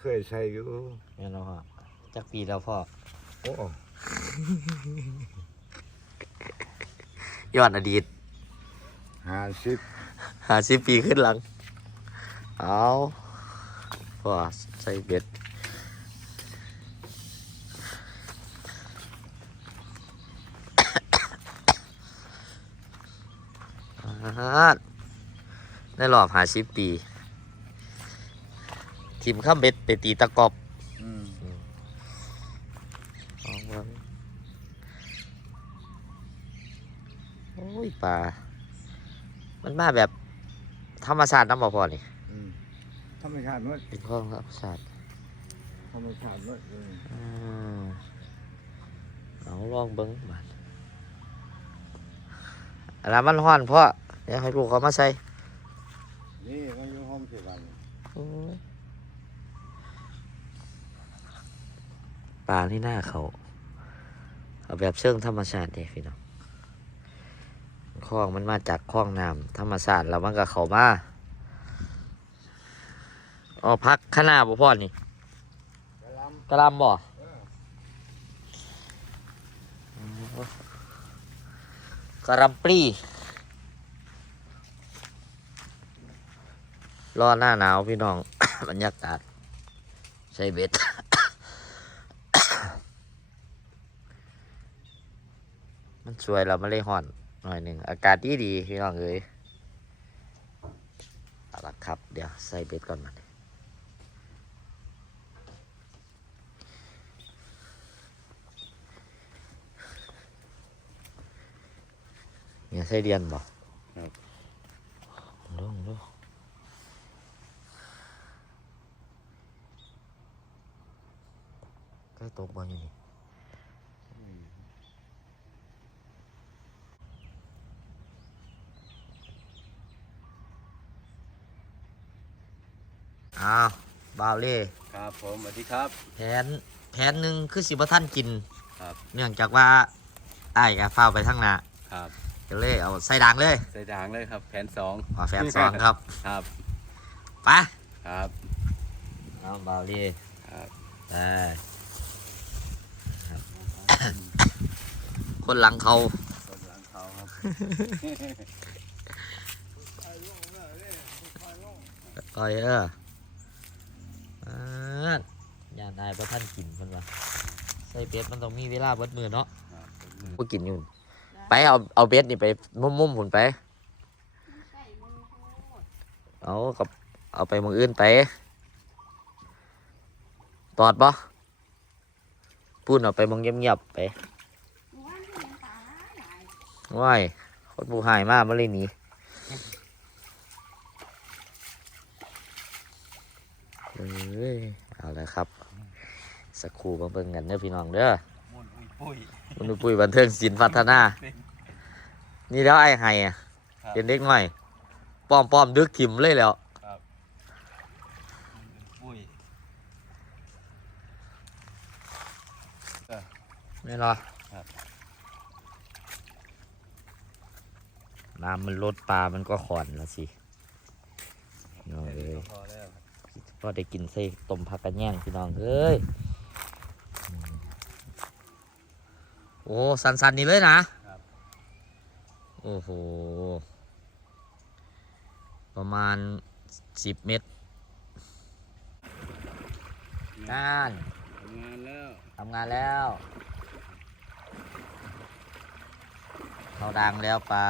เคยใช้อยู่แม่นบ่พ่อจักปีแล้วพ่อโอ้ย้อนอดีตห้าสิบห้าสิบปีขึ้นหลัง เอาพ่อใส่เบ็ดอ่าในรอบห้าสิบปี ทีมข้ามเบ็ดไปตีตะกอบอืมเอาเบิ่งโอ้ยปลามันมาแบบธรรมชาติน้ำบ่พอนี่อืมธรรมชาติหมดเป็นข้องธรรมชาติธรรมชาติหมดเลยอ่าเอาลองเบิ้งบาดอันนั้นมันห้อนเพราะเดี๋ยวให้ลูกเขามาใส่นี่มันอยู่ห้องสิบันโอ้ย ปลาที่หน้าเขาเอาแบบเชิงธรรมชาติเด้พี่น้องคลองมันมาจากคลองน้ำธรรมชาติแล้วมันก็เขามาอ๋อพักข้างหน้าบ่พ่อนี่กระลกระลำบ่กระลำปรีรอหน้าหนาวพี่น้อง บรรยากาศใช้เบ็ด มันสวยแล้วมันเลยห่อนหน่อยหนึ่งอากาศดีดีพี่น้องเอ้ยเอาละครับ เดี๋ยวใส่เบ็ดก่อนมันเนี่ยใส่เดียนบ่งลงใกล้ตกบ่อยู่นี่ อ้าวบ่าวเล่ครับผมสวัสดีครับ แผนแผนหนึ่งคือสิบท่านกินครับ เนื่องจากว่าไอ้ายกับฟ้าวไปทางหน้าครับก็เลยเอาใส่ดังเลยใส่ด่างเลยครับ แผนสองมาแฟนสองครับครับไปครับเอาบ่าวเล่ครับไปครับ คนหลังเขา ต้นหลังเขาครับคอยเอออ่ายา นายพระท่านกินมันวะใส่เป็ดมันต้องมีเวลาเบิดมือเนาะครับเป็นมือกูกินอยู่ไปเอาเอาเบ็ดนี่ไปมุ่มๆผุนไปเอากับเอาไปหมึงอื่นไปตอดบ่พูดเอาไปหมึงเงียบๆไปว้ายคนผู้หายมากมาเลยหนีเอ้ยเอาเลยครับ สักครู่มาเบิ่งกันเด้อพี่น้องเด้อมุนอุ้ยปุ้ยมันปุ้ยบันเทิงศิลป์พัฒนา นี่แล้วไอ้ไห้อะครับเป็นเด็กหน่อยป้อมป้อมดึกถิ่มเลยแล้วครับปุ้ยไม่รอครับน้ำมันลดปลา มันก็ขอนแล้วสิน้องแค่เอ้นี้ยก็พอแล้วครับพอได้กินใส่ต้มผักกระแยงพี่น้องเอ้ยอืม โอ้สันๆนี่เลยนะครับโอ้โห ประมาณสิบเมตรน่านทำงานแล้วทำงานแล้ว เขาดังแล้วปลา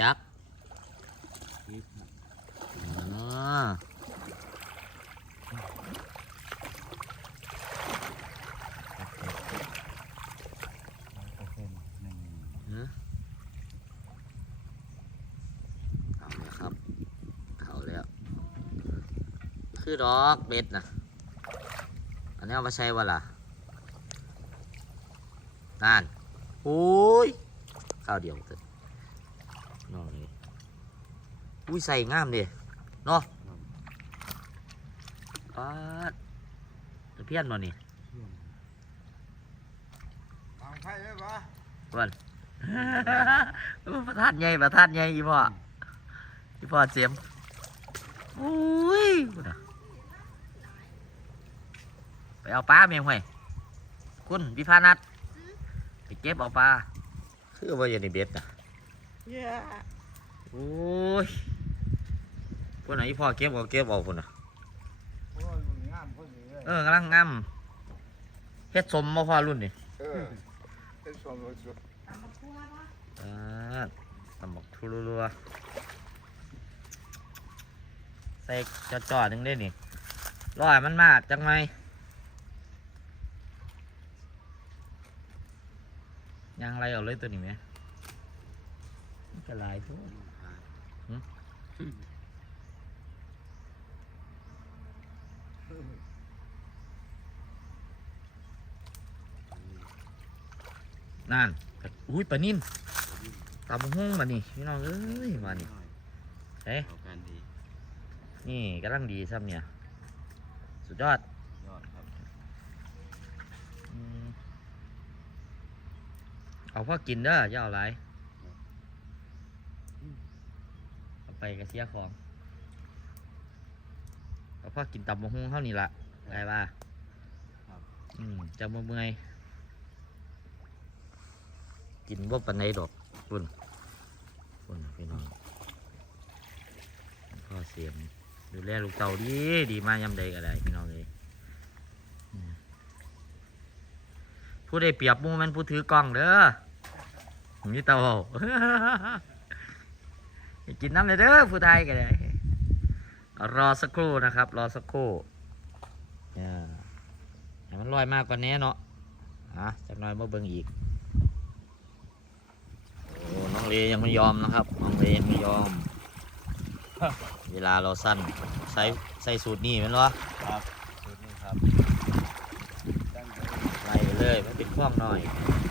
จักอ๋อฮะเอาเลยครับ เอาแล้ว คือดอกเบ็ดนะอันนี้เอามาใช้วะล่ะนั่นโอ้ยข้าวเดียวเถอะน้องนี่อุ้ยใส่งามดิเนาะปาดตะเพียนมานี่ทางไฟได้ปะวันประทัดใหญ่ประทัดใหญ่อีพ่อคพี่พ่อเสียมโอ้ยพุ่นน่ะ ไปเอาปลาเมียงห่วยคุณพี่พานัดไปเก็บเอาปลาคือว่าอย่างนี้เบ็ดนะเยอะโอ้ยพุ่นไหนะอีพ่อเก็บเอาเก็บเอาพุ่นน่ะเพราะว่ามันงามพอดีเลยเออกำลังงามเฮ็ดสมมาพ่อรุ่นนี่เออเป็นส่วนผสมอ่าตำบักทุรัวๆใส่จอดๆหนึงได้นี่รอยมันมากจังไหม ยังไรเอาเลยตัวนี้ไหมมันก็หลายตัวนั่นก็อุ้ยปลานิ่นตำบักหุ่งมานี่พี่น้องเอ้ยมานี่เฮ้ยเอากันดีนี่กำลังดีซ้ำเนี่ย สุดยอดยอดครับ อืม เอาพอกินเด้ออย่าเอาหลายเอาไปกระเสียของเอาพอกินตำบักหุ่งเท่านี้ละได้ป่ะอืมจะมาเมื่อยกินบ่ปันในดอกคุณคุณพี่น้องพ่อเสียมดูแลลูกเต่าดีดีมากยำใดก็ได้พี่น้องเลยอืมผู้ได้เปรียบหมูแมันผู้ถือกล้องเด้อ มีเต่าอย่ากินน้ำเลยเด้อผู้ไทยก็ได้รอสักครู่นะครับ รอสักครู่เนี่ยให้มันลอยมากกว่านี้เนาะอะจักหน่อยมาเบิ่งอีกโอ้น้องเลยังไม่ยอมนะครับน้องเลยังไม่ยอม เวลาเราสั้นใส่ใส่สูตรนี่แมันวะครับชุดนี้ครับตั้งใจไล่ไปเลยมันเป็นคล่องหน่อยน้ำ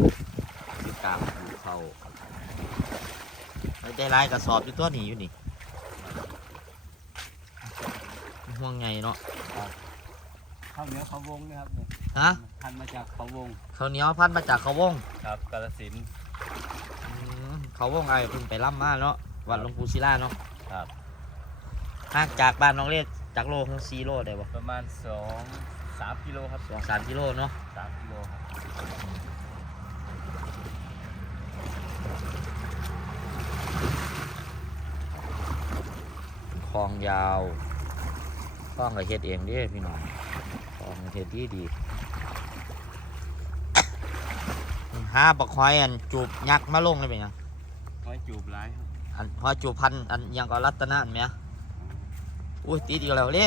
เป็นภูเขาคือกลางภูเขาไม่ได้ลายกระสอบอยู่ตัวนี้อยู่นี่ห่วงไงเนาะข้าวเหนียวเขาวงนี่ครับนี่ฮะพันมาจากเขาวงข้าวเหนียวพันมาจากเขาวงครับกาลสินธุ์อืมเขาวงไอ้เพิ่งไปล่ำมาเนาะวัดหลวงปู่ศิลาเนาะครับห่างจากบ้านน้องเล็กจากโลถึงสี่โลได้ปะประมาณสองสามกิโลครับสองสามกิโลเนาะสามกิโลครับ คลองยาวคลองก็เฮ็ดเองเด้พี่น้องคลองเฮ็ดดีดีหาบักหอยอันจูบยักษ์มาลงเลยเป็นหยังไว้จูบร้ายครับอันหอยจูบพันอันอิหยังก็รัตนะอันเมียอุ้ยตีดีกว่าแล้วเด้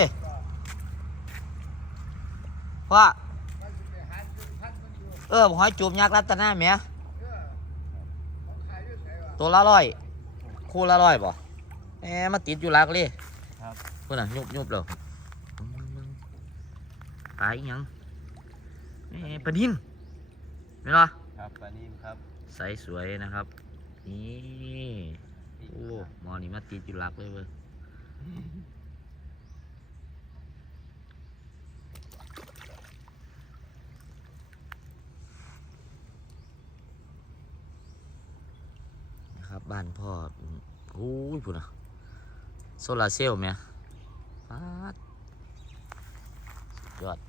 พ่อเออบักหอยจูบยักษ์รัตนะเมียตัวละร้อย คู่ละร้อยบ่แห มมาติดอยู่หลักเลยครับเพื่อนน่ะยุบยุบเลยตายอีหยังเอ้ปลาดินไม่หรอครับปลานิ่มครับใสสวยนะครับ นี่โอ้หมอนี่มาติดอยู่หลักเลยเว้ยนะครับบ้านพ่อโอ้ยพุ่นอะ โซลาเซลล์ไหมปาดสุดยอด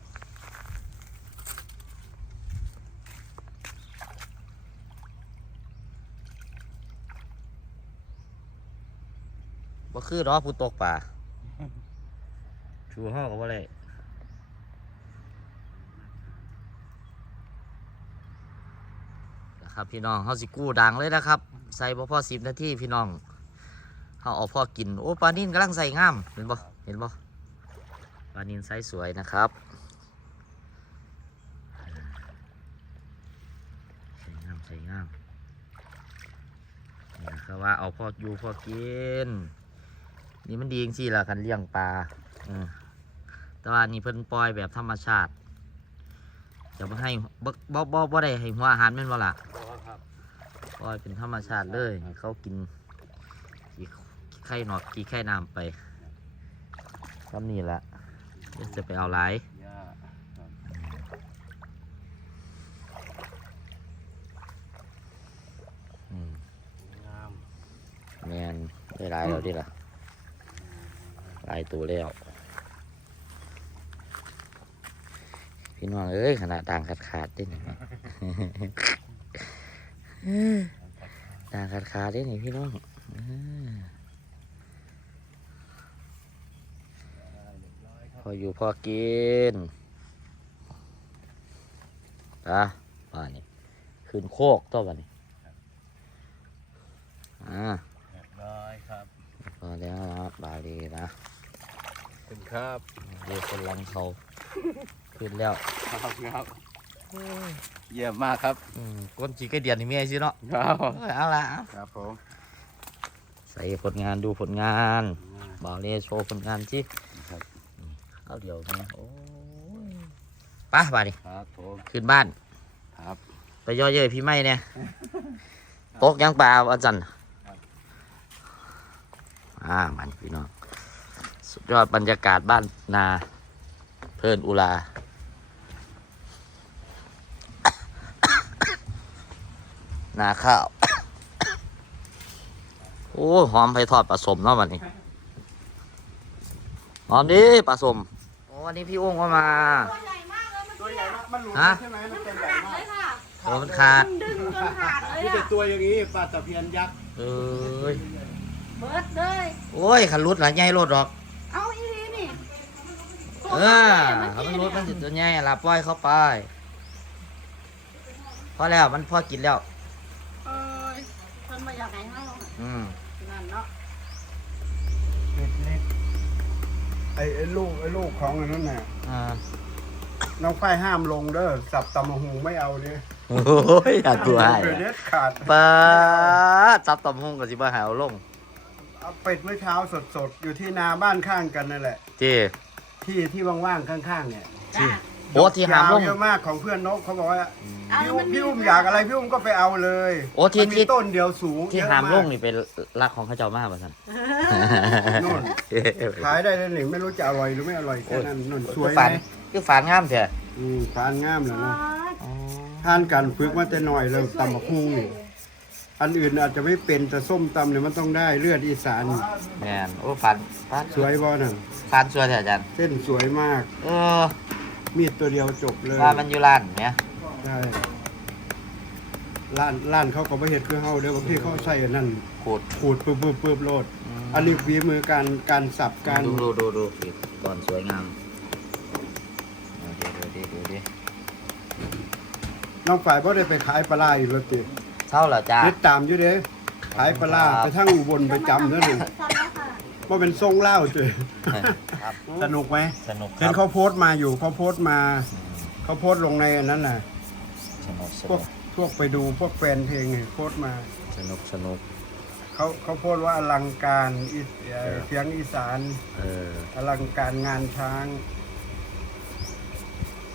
บ่าคือดอผู้ตกป่าชูห้อก็บ่ได้นะครับพี่น้องเฮาสิกู้ดังเลยนะครับ ใส่บ่พอสิบนาทีพี่น้อง เฮาเอาพอกิน โอ้ปลานินกำลังใส่งาม เห็นบ่เห็นบ่ปลานินไซส์สวยนะครับใส่งามใส่งามนี่นะครับว่าเอาพออยู่พอกิน นี่มันดีจริงๆล่ะกันเลี้ยงปลาเออแต่ว่านี่เพิ่นปล่อยแบบธรรมชาติจะมาให้บ่บ่บ่บ่ได้ให้หัวอาหารแม่นบ่ล่ะครับปล่อยเป็นธรรมชาติเลยให้เขากินกี่ขี้ ไข่นอกกี่ไข่น้ำไปทำนี่แหละเดี๋ยวจะไปเอาหลายหญ้าครับอืมงามแมนได้หลายแล้วดิล่ะหลายตัวแล้ว พี่น้องเอ้ยขนาดด่างขาดขาดๆได้หนิด่างขาดขาดๆได้หนิพี่น้องเออพออยู่พอกินอะป่านี่ขึ้นโคกต่อป่านี่อ่าเรียบร้อยครับพอแล้วนะบาลีนะขอบคุณครับเรียกคนลังเขาขึ้นแล้วครับครับเยี่ยมมากครับอืมก้นจีกระเดียนนี่แม่สิเนาะครับเอ้ยเอาละเอาครับผมใส่ผลงานดูผลงานบาลีโชว์ผลงานสิ ครับเอาเดี๋ยวนี้โอ้ยไป้าบาลีครับผมขึ้นบ้าน ครับไปย่อเย้ยพี่ไม่เนี่ยตกยังเปล่าอาจารย์อ่ามันพี่น้อง สุดยอดบรรยากาศบ้านนา เพิ่นอุลา นาข้าว โอ้หอมไปทอดปลาสมเนาะวันนี้ หอมดิปลาสมโอ้ วันนี้พี่อุ้งก็มา ตัวใหญ่มากเลยเมื่อตัวกี้ใหญ่อะมากมันหลุดฮะ ใช่ไหมมันมันเป็นขาใหญ่ดมากเลยค่ะโอ้มันขาด มันดึงจนขาดเลยนี่เป็อะนตัวอย่างนี้ปลาตะเพียนยักษ์เอ้ย เบิร์ดเลยโอ้ยขันรุดหลายใหญ่รถหรอก เอาอีนีนี่เออเขามันรุดมันสิตัวใหญ่ลาปล่อยเข้าไป พอแล้วมันพอกินแล้ว เอ้ยมันมาอยากไหนให้เราอืมนั่นเนาะ เล็กเล็ก ไอ้ไอ้ลูกไอ้ลูกของอันนั้นน่ะอ่าน้องฝ้ายห้ามลงเด้อสับตำมะฮงไม่เอาเนี่ยโอ้ยอยากกลัวให้เด็ดขาดปลาจับตำหงกับสิบ่หาวลงเอาเป็ดเมื่อเช้าสดๆ อยู่ที่นาบ้านข้างกันนั่นแหละ เจ้ที่ที่ว่างๆข้างๆเนี่ย จ้า โอ้ที่หามลง ยวเยอะมากของเพื่อนนกเขาบอกว่าเอาพี่มัอุ้นมมี พี่อุ้มอยากอะไรพี่อุ้มก็ไปเอาเลยโอ้ที่มันที่ มีต้นเดียวสูงที่เยอะหามลงกนี่เป็นรักของเข้าเจ้ามากป่ะท่านนู่นขายได้เลยหนึ่งไม่รู้จะอร่อยหรือไม่อร่อยแค่นั้นนุ่นสวยฝันไหมคือฝันงามเถอะอืมทานงามเลยนะอ๋อทานกันฝึกมาแต่น้อยแล้วตำบักหุ่งนี่อันอื่นอาจจะไม่เป็นแต่ส้มตำเนี่ยมันต้องได้เลือดอีสานแม่นโอ้ฝันฝันสวยบ่นั่นฝันสวยเถอะอาจารย์เส้นสวยมาก เออ มีดตัวเดียวจบเลยว่ามันอยู่ร้านเนี่ยใช่ร้านร้านเขาก็ไม่เห็ดคือเฮาเด้อบางทีเขาใส่อันนั่นขูดขูดปึ๊บปึ๊บปึ๊บโลด อันนี้ฝีมือการการสับการดูดูดูดูอีกก่อนสวยงามเอาดูดูดิดูดิน้องฝ่ายบ่ได้ไปขายปลาร้าอยู่แล้วติเท่าเหรอจ้าติดตามอยู่เด้ขายปลาร้าไปทั้งอุบลไปจำนั่นเองทำแล้วค่ะว่าเป็นทรงเล่าจ้ะ ครับ สนุกไหมสนุกคเห็รันบเขาโพสต์มาอยู่เขาโพสต์มาเขาโพสต์ลงในอันนั้นน่ะ สนุกสพวนุกกพวกไปดูพวกแฟนเพลงเนี่ยโพสต์มาสนุกสนุกเขาเขาโพสต์ว่าอลังการอีเอ่อเออเสียงอีสาน เอออลังการงานช้าง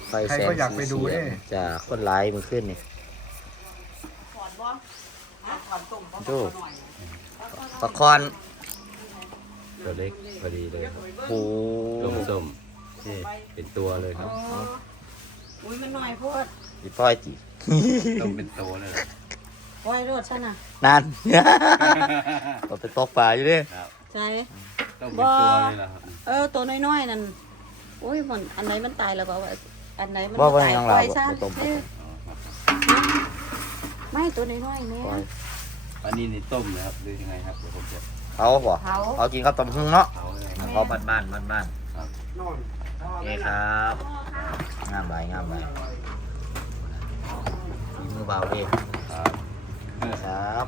ไฟใครแสงก็อยากไปดูสีเสียงเด้จ้าคนร้ายมือขึ้นนี่ถอนบ่ฮะถอนตุ่มบ่ดูหน่อยปลาคอน ตัวเล็กพอดีเลยครับโอ้ต้มส้มนี่เป็นตัวเลยครับโอ้อุ้ยมันหน่อยโพดยป้อยจีต้มเป็นตัวเลยปล่อยรถซะน่ะนานเราไปตกปลาอยู่ดิครับใช่ต้มเป็นตัวเลยเหรอครับเออตัวน้อยๆนั่นอุ้ยมันอันไหนมันตายแล้วก็ว่าอันไหนมันว่าบ่ไปตายยังปเราล่อยซะบ่ตกเออไม่ตัวน้อยๆเนี่ยปล่อยอันนี้นี่ต้มนะครับหรือยังไงครับเดี๋ยวผมจะ เอาบ่เขาเอากินข้าวต้มหุ้งเนาะเผาเลยเขาบ้านบ้านบ้านบ้านโน่นโอเคครับงามใบงามใบฝีมือเบาเองครับครับ